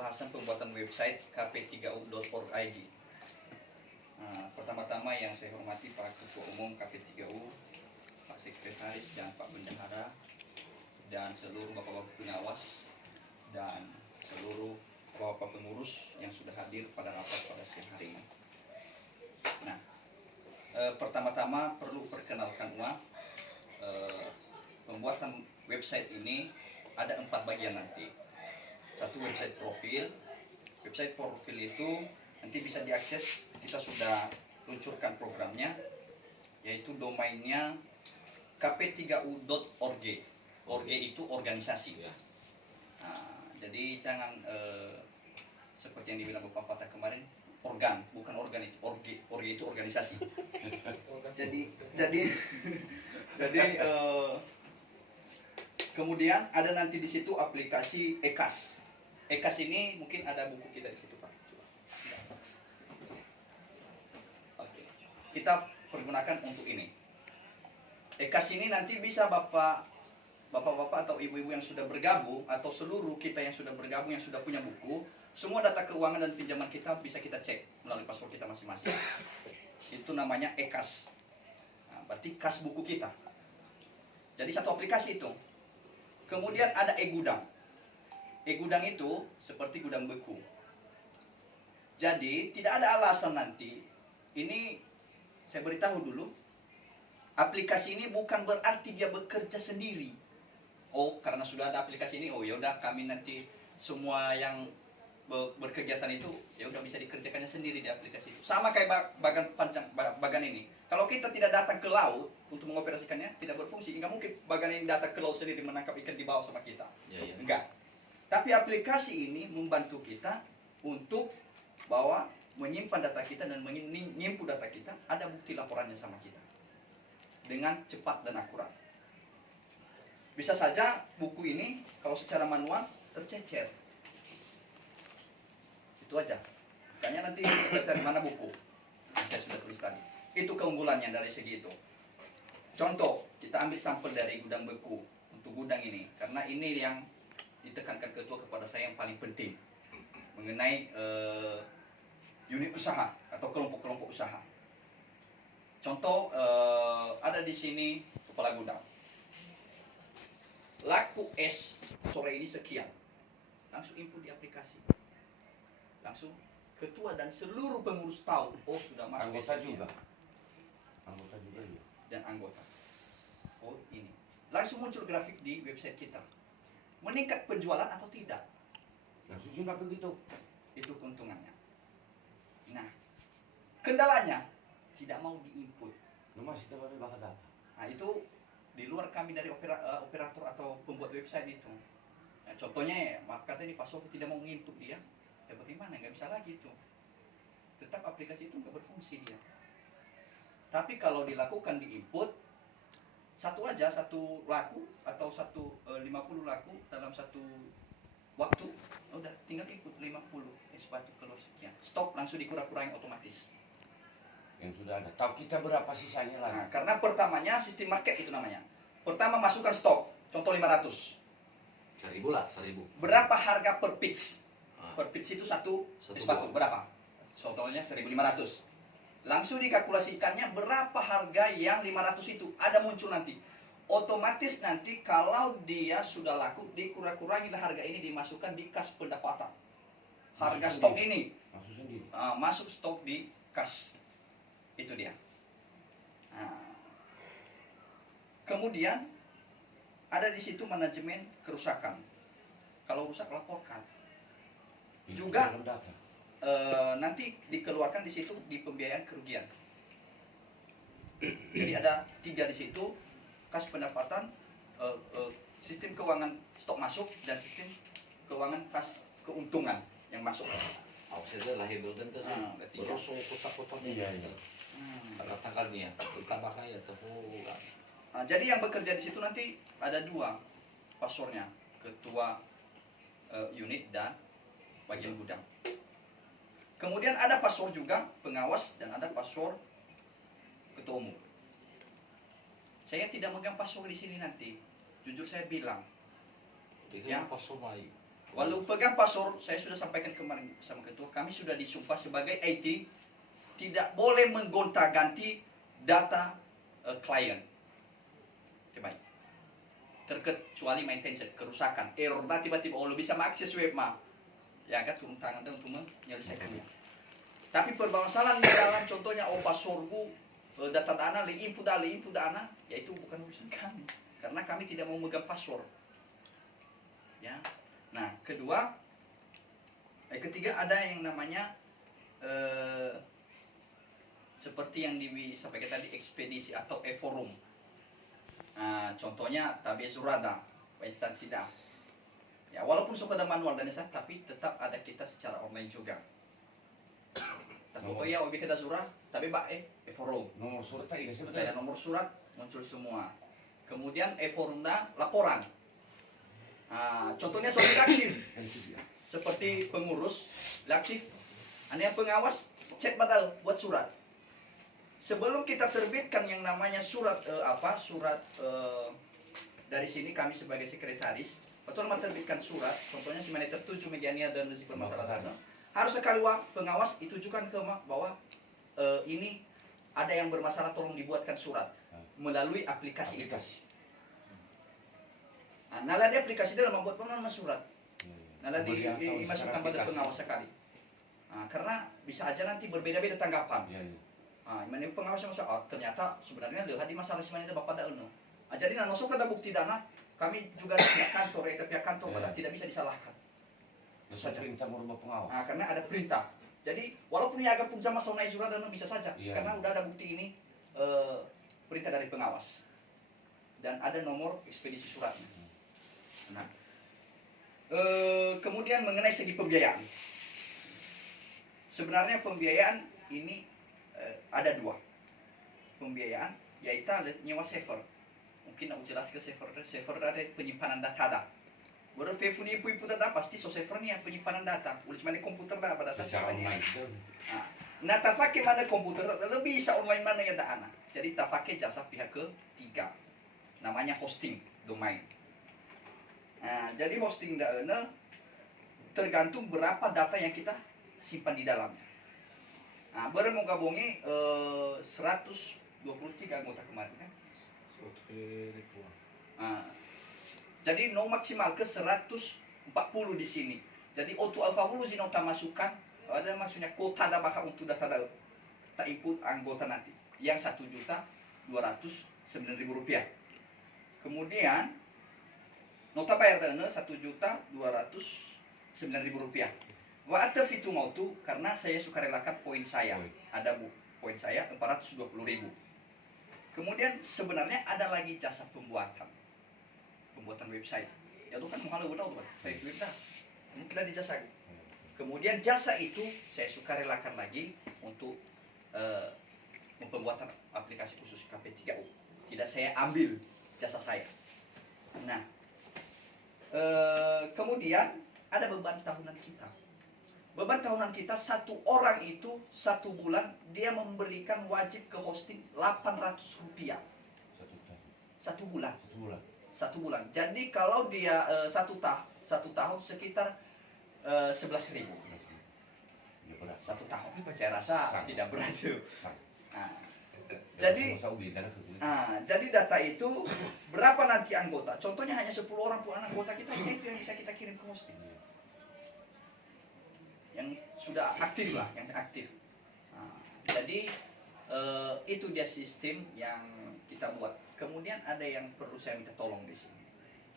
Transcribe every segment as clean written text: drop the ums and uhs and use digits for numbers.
bahasan pembuatan website kp3u.org. Pertama-tama yang saya hormati Pak Ketua Umum KP3U, Pak Sekretaris dan Pak Bendahara, dan seluruh Bapak-Bapak pengawas dan seluruh Bapak pengurus yang sudah hadir pada rapat pada siang hari ini. Nah, pertama-tama perlu perkenalkan pembuatan website ini ada 4 bagian nanti. Satu, website profil. Website profil itu nanti bisa diakses, kita sudah luncurkan programnya, yaitu domainnya kp3u.org. Org itu organisasi. Nah, jadi jangan seperti yang dibilang Bapak Fatah kemarin, organ, bukan organ itu, org itu organisasi. jadi kemudian ada nanti di situ aplikasi EKAS. EKAS ini mungkin ada buku kita di situ, Pak. Oke. Kita pergunakan untuk ini. EKAS ini nanti bisa Bapak-bapak atau ibu-ibu yang sudah bergabung, atau seluruh kita yang sudah bergabung, yang sudah punya buku, semua data keuangan dan pinjaman kita bisa kita cek melalui password kita masing-masing. Itu namanya EKAS. Nah, berarti kas buku kita. Jadi satu aplikasi itu. Kemudian ada e-gudang. E-gudang itu seperti gudang beku. Jadi tidak ada alasan nanti, ini saya beritahu dulu, aplikasi ini bukan berarti dia bekerja sendiri. Oh, karena sudah ada aplikasi ini, oh ya udah kami nanti semua yang berkegiatan itu ya udah bisa dikerjakannya sendiri di aplikasi itu. Sama kayak bagan ini. Kalau kita tidak datang ke laut untuk mengoperasikannya, tidak berfungsi. Enggak mungkin bagan ini datang ke laut sendiri menangkap ikan di bawah sama kita. Enggak. Tapi aplikasi ini membantu kita untuk bahwa menyimpan data kita dan menyimpan data kita, ada bukti laporannya sama kita dengan cepat dan akurat. Bisa saja buku ini kalau secara manual tercecer. Itu aja. Makanya nanti kita cari mana buku. Saya sudah tulis tadi. Itu keunggulannya dari segi itu. Contoh, kita ambil sampel dari gudang beku untuk gudang ini, karena ini yang ditekankan ketua kepada saya yang paling penting mengenai unit usaha atau kelompok-kelompok usaha. Contoh, ada di sini kepala gudang. Laku es sore ini sekian. Langsung input di aplikasi. Langsung ketua dan seluruh pengurus tahu, oh sudah masuk. Anggota juga. Anggota juga ya. Dan anggota. Oh ini. Langsung muncul grafik di website kita. Meningkat penjualan atau tidak? Langsung sudah ke gitu. Itu keuntungannya. Nah, kendalanya tidak mau diinput. Masih terlalu bahasa data. Nah itu di luar kami dari operator atau pembuat website itu. Nah, contohnya ya, maaf kata ini Pak Sofi tidak mau menginput dia. Ya bagaimana? Nggak bisa lagi itu. Tetap aplikasi itu nggak berfungsi dia. Tapi kalau dilakukan di input, satu laku atau 50 laku dalam satu waktu, udah tinggal input 50 sepatu keluar sekian. Stop, langsung dikurang-kurangin otomatis. Yang sudah ada. Tahu kita berapa sisanya lagi? Nah, karena pertamanya sistem market itu namanya. Pertama masukkan stok, contoh 500. 1.000 lah, 1.000. Berapa harga per pitch? Per pitch itu satu sepatu, berapa? Contohnya 1.500. Langsung dikalkulasikannya berapa harga yang 500 itu. Ada muncul nanti. Otomatis nanti kalau dia sudah laku, dikurang-kurangin harga ini dimasukkan di kas pendapatan. Harga stok ini masuk stok di kas. Itu dia. Nah, kemudian ada di situ manajemen kerusakan. Kalau rusak laporkan. Juga nanti dikeluarkan di situ di pembiayaan kerugian. Jadi ada 3 di situ, kas pendapatan, sistem keuangan stok masuk, dan sistem keuangan kas keuntungan yang masuk. Saya lahir dan itu sih berusung kotak-kotaknya. Iya. Tanggal-tanggalnya, ditambah kaya tuh. Nah, jadi yang bekerja di situ nanti ada 2 passwordnya, ketua unit dan bagian gudang. Kemudian ada password juga pengawas dan ada password ketua umum. Saya tidak megang password di sini nanti. Jujur saya bilang. Ya, password lain. Walau pegang password, saya sudah sampaikan kemarin sama ketua, kami sudah disumpah sebagai IT tidak boleh menggonta-ganti data klien. Oke, baik. Terkecuali maintenance, kerusakan, error, tiba-tiba lo bisa mengakses web mah, ya kan turun tangan untuk menyelesaikannya. Tapi permasalahan di dalam contohnya passwordku, data dana, input dana, ya itu bukan urusan kami, karena kami tidak mau megang password. Ya. Nah, ketiga ada yang namanya seperti yang disampaikan tadi, ekspedisi atau e-forum. Nah, contohnya Tabe Surada, instansi dah. Ya, walaupun suka ada manual dan tapi tetap ada kita secara online juga. Contoh ya, objek kita surah, tapi e-forum. Nomor surat ini Ada nomor surat muncul semua. Kemudian e-forum dah laporan. Nah, contohnya soal aktif, seperti pengurus, aktif. Ada yang pengawas, chat batal buat surat. Sebelum kita terbitkan yang namanya surat dari sini kami sebagai sekretaris, betul terbitkan surat, contohnya si mana tertuju mediania dan si permasalahan, harus sekali pengawas ditujukan ke bahwa ini ada yang bermasalah, tolong dibuatkan surat melalui aplikasi itu. Nah, di aplikasi dalam membuat pengawas surat, dimasukkan pada pengawas sekali. Nah, karena bisa aja nanti berbeda-beda tanggapan. Nah, ini pengawas yang ternyata sebenarnya lihat di masalah si mana bapak dah jadi nanosok ada bukti dana, kami juga di pihak kantor, pihak kantor pada tidak bisa disalahkan. Saja minta merubah pengawas. Nah, karena ada perintah. Jadi walaupun ya agak pun sama sonai surat dan bisa saja, karena udah ada bukti ini perintah dari pengawas dan ada nomor ekspedisi suratnya. Nah, kemudian mengenai segi pembiayaan, sebenarnya pembiayaan ini ada dua pembiayaan, yaitu nyewa server. Mungkin aku jelas ke server ada penyimpanan data dah. Baru ipu data pasti server ni yang penyimpanan data. Ulis mana komputer dah pada data online. Nah, tak pakai mana komputer lebih bisa online mana yang tak anak. Jadi tak pakai jasa pihak ketiga, namanya hosting domain. Nah, jadi hosting dah tergantung berapa data yang kita simpan di dalamnya. Nah, baru mau gabungi 123 anggota kemarin kan? Nah, jadi no maksimal ke 140 di sini. Jadi auto alpha dulu sih nota masukkan, ada maksudnya kota ada bakal untuk data tak input anggota nanti. Yang 1.209.000 rupiah. Kemudian nota bayar dana 1.209.000 rupiah. Waktu itu mau tuh karena saya suka relakan poin saya. Ada poin saya 420.000. Kemudian sebenarnya ada lagi jasa pembuatan website. Ya itu kan mahal udah web dah. Kita dijasa. Kemudian jasa itu saya suka relakan lagi untuk pembuatan aplikasi khusus KP3U. Tidak saya ambil jasa saya. Nah, kemudian ada beban tahunan kita. Beban tahunan kita, satu orang itu 1 bulan dia memberikan wajib ke hosting 800 rupiah. 1 bulan. 1 bulan. Jadi kalau dia 1 tahun sekitar 11.000. 1 tahun. Saya rasa tidak berat itu. Nah, jadi data itu berapa nanti anggota? Contohnya hanya 10 orang pun anggota kita, itu yang bisa kita kirim ke hosting. Yang sudah aktif lah, yang aktif. Nah, jadi itu dia sistem yang kita buat. Kemudian ada yang perlu saya minta tolong di sini.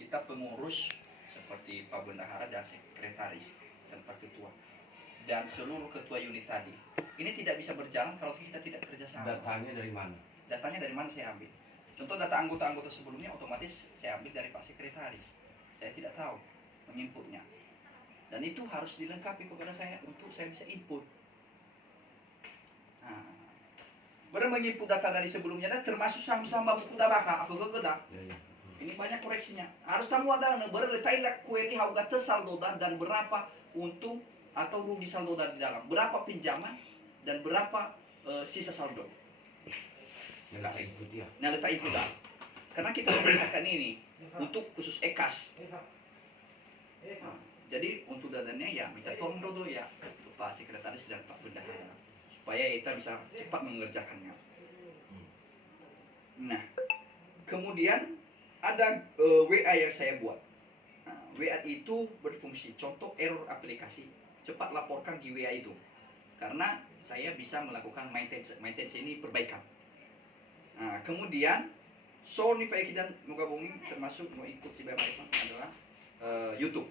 Kita pengurus seperti Pak Bendahara dan sekretaris dan Pak Ketua dan seluruh ketua unit tadi. Ini tidak bisa berjalan kalau kita tidak kerjasama. Datanya dari mana? Datanya dari mana saya ambil? Contoh data anggota-anggota sebelumnya otomatis saya ambil dari Pak Sekretaris. Saya tidak tahu menginputnya. Dan itu harus dilengkapi kepada saya untuk saya bisa input. Nah, baru menginput data dari sebelumnya dan termasuk sama-sama buku tabaka apa geda. Ini banyak koreksinya. Harus tamu ada baru letaklah query harga saldo dan berapa untung atau rugi saldo di dalam, berapa pinjaman dan berapa sisa saldo. Nah, input ya. Nah, letak input dah. Karena kita memisahkan ini untuk khusus EKAS. Jadi untuk dananya ya minta tolong dulu ya Pak Sekretaris dan Pak Bendahara supaya kita bisa cepat mengerjakannya. Nah, kemudian ada WA yang saya buat. Nah, WA itu berfungsi contoh error aplikasi, cepat laporkan di WA itu. Karena saya bisa melakukan maintenance ini perbaikan. Nah, kemudian Sony Faiki dan menggabungin termasuk mau ikut si adalah YouTube.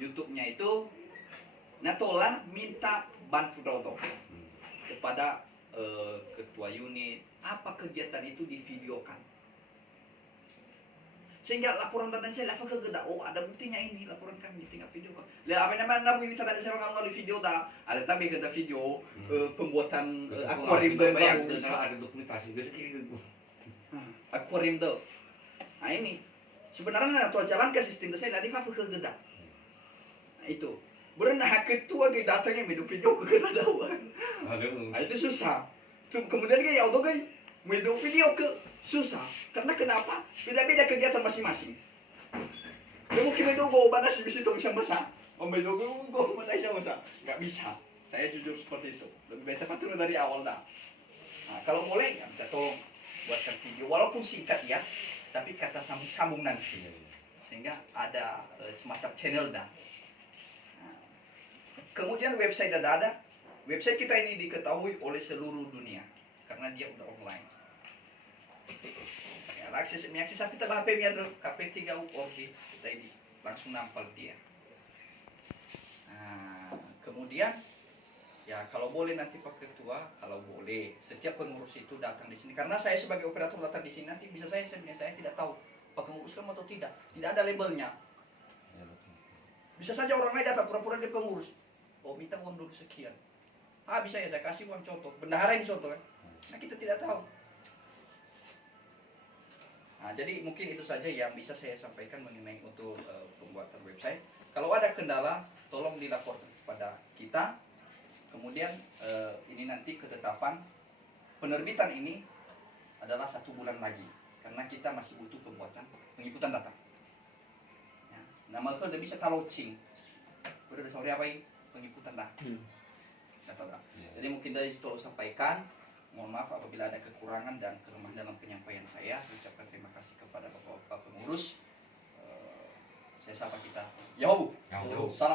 YouTube-nya itu Natola minta bantu Dodo kepada ketua unit, apa kegiatan itu divideokan. Sehingga laporan dana saya level ke geda, oh ada buktinya ini, laporan kami tinggal video kan. Lah apa namanya minta dana saya kalau video dah, ada tapi kita video pembuatan akuarium bayang gabung. ada dokumentasi geus kieu. Akuarium tuh. Nah ini sebenarnya tuh jalan ke sistem saya tadi apa ke geda. Nah itu. Berenah ketua ke datanya video ke kedawan. Nah itu susah. Kemudian kayak auto guys, video ke susah. Karena kenapa? Beda-beda kegiatan masing-masing. Dia mungkin itu bawa banas di situ bisa masak. Om itu gue mana bisa masak? Nggak bisa. Saya jujur seperti itu. Lebih baik tepat dari awal dah. Nah, kalau boleh ya minta tolong buatkan video, walaupun singkat ya, tapi kata sambung-sambung nanti, sehingga ada semacam channel dah. Nah, kemudian website ada. Website kita ini diketahui oleh seluruh dunia karena dia udah online. Ya, akses tapi kita HP nya terus KP3 oke, kita ini langsung nampal dia. Nah, kemudian ya kalau boleh nanti Pak Ketua, kalau boleh setiap pengurus itu datang di sini karena saya sebagai operator datang di sini nanti bisa saya tidak tahu Pak pengurus kamu atau tidak ada labelnya. Bisa saja orang lain datang pura-pura dia pengurus, oh minta uang dulu sekian, bisa ya saya kasih uang contoh, bendahara ini contoh kan, nah kita tidak tahu. Nah, jadi mungkin itu saja yang bisa saya sampaikan mengenai untuk pembuatan website. Kalau ada kendala, tolong dilaporkan kepada kita. Kemudian ini nanti ketetapan penerbitan ini adalah 1 bulan lagi karena kita masih butuh pembuatan penginputan data. Ya. Nah, maka udah bisa launching. Udah sore apa ini penginputan data. Data. Jadi mungkin dari situ tolong sampaikan. Mohon maaf apabila ada kekurangan dan kelemahan dalam penyampaian saya. Saya ucapkan terima kasih kepada Bapak-Bapak pengurus. Saya sapa kita. Yahu. Salam.